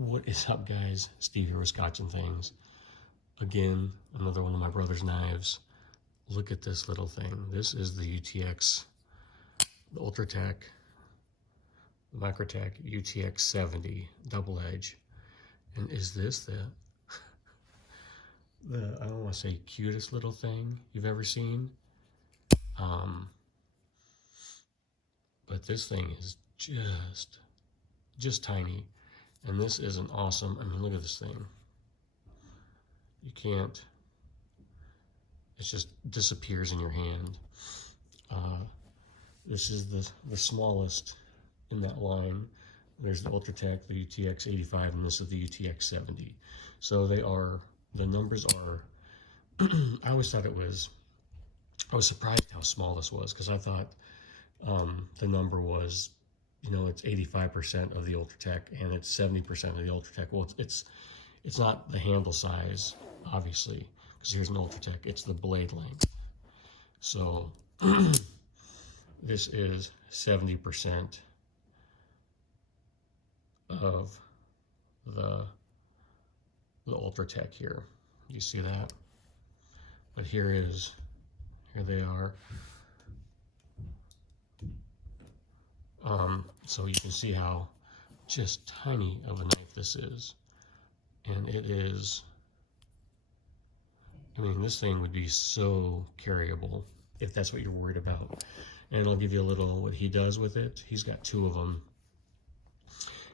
What is up, guys? Steve here with Scotch and Things. Again, another one of my brother's knives. Look at this little thing. This is the UTX, the Ultratech, the Microtech UTX-70 double edge. And is this the I don't want to say cutest little thing you've ever seen? But this thing is just tiny. And this is an awesome, I mean, look at this thing. You can't, it just disappears in your hand. This is the smallest in that line. There's the Ultratech, the UTX-85, and this is the UTX-70. So they are, the numbers are, I always thought I was surprised how small this was, because I thought the number was, you know, it's 85% of the Ultratech and it's 70% of the Ultratech. Well, it's not the handle size, obviously, because here's an Ultratech. It's the blade length. So this is 70% of the Ultratech here. You see that? But here they are. So you can see how just tiny of a knife this is. And it is, I mean, this thing would be so carryable if that's what you're worried about. And I'll give you a little what he does with it. He's got two of them.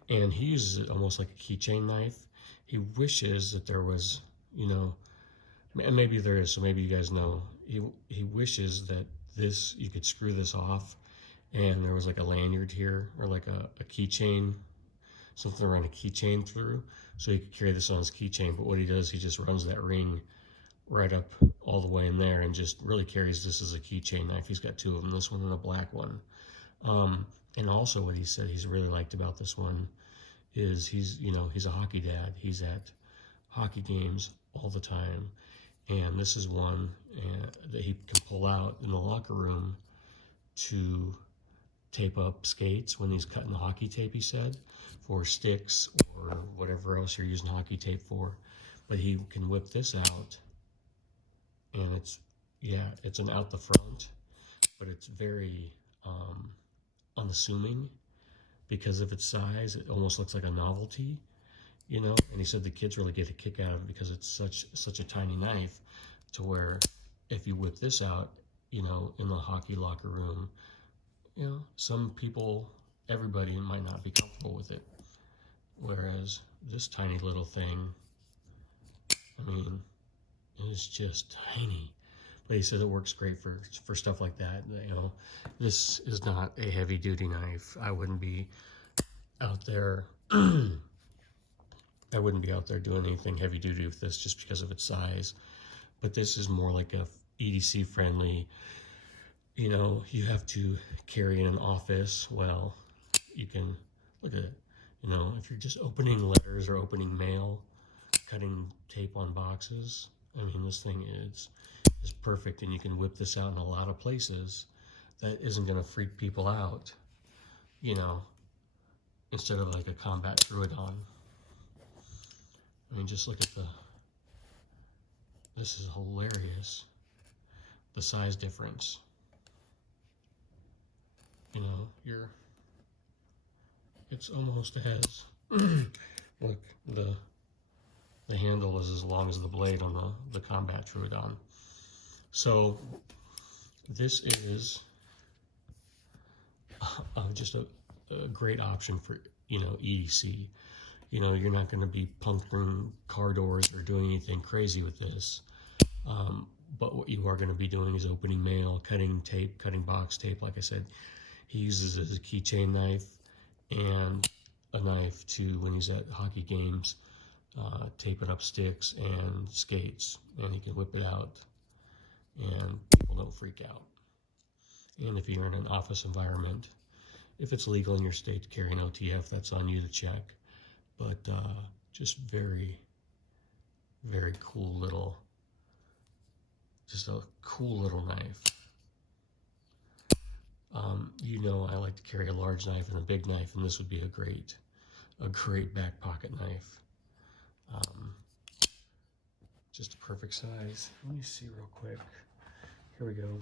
And he uses it almost like a keychain knife. He wishes that there was, you know, and maybe there is, so maybe you guys know. He wishes that you could screw this off and there was like a lanyard here, or like a keychain, something around a keychain through, so he could carry this on his keychain. But what he does, he just runs that ring right up all the way in there and just really carries this as a keychain knife. He's got two of them, this one and a black one. And also what he said he's really liked about this one is he's a hockey dad. He's at hockey games all the time. And this is one that he can pull out in the locker room to tape up skates when he's cutting the hockey tape, he said, for sticks or whatever else you're using hockey tape for. But he can whip this out, and it's an out the front, but it's very unassuming because of its size. It almost looks like a novelty, you know. And he said the kids really get a kick out of it because it's such a tiny knife, to where if you whip this out, you know, in the hockey locker room, you know, some people, everybody might not be comfortable with it. Whereas this tiny little thing, I mean, it is just tiny. But he said it works great for stuff like that. You know, this is not a heavy duty knife. I wouldn't be out there doing anything heavy duty with this just because of its size. But this is more like a EDC friendly. You know, you have to carry in an office. Well, you can look at it. You know, if you're just opening letters or opening mail, cutting tape on boxes, I mean, this thing is perfect. And you can whip this out in a lot of places that isn't going to freak people out, you know, instead of like a combat Druidon. I mean, just look at this is hilarious, the size difference. You know, it's almost as, look, the handle is as long as the blade on the combat Druidon. So this is just a great option for, you know, EDC. You know, you're not going to be puncturing car doors or doing anything crazy with this. But what you are going to be doing is opening mail, cutting tape, cutting box tape. Like I said, he uses it as a keychain knife and a knife to, when he's at hockey games, taping up sticks and skates. And he can whip it out and people don't freak out. And if you're in an office environment, if it's legal in your state to carry an OTF, that's on you to check. But just very, very cool little, just a cool little knife. You know, I like to carry a large knife and a big knife, and this would be a great a great back pocket knife. Just a perfect size. Let me see real quick. Here we go.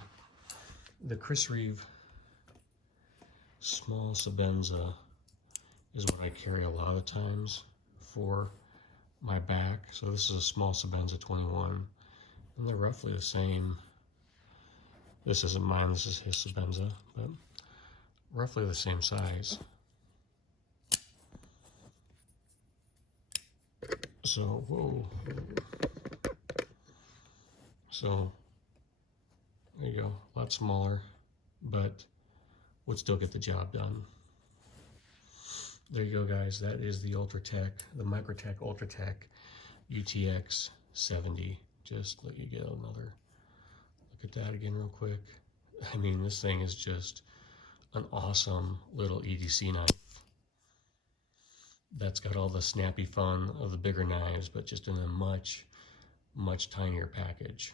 The Chris Reeve small Sabenza is what I carry a lot of times for my back. So this is a small Sabenza 21, and they're roughly the same. This isn't mine, this is his Sabenza, but roughly the same size. So, whoa. So, there you go, a lot smaller, but would still get the job done. There you go, guys. That is the Ultratech, the Microtech Ultratech UTX-70. Just let you get another look at that again real quick. I mean, this thing is just an awesome little EDC knife that's got all the snappy fun of the bigger knives, but just in a much, much tinier package.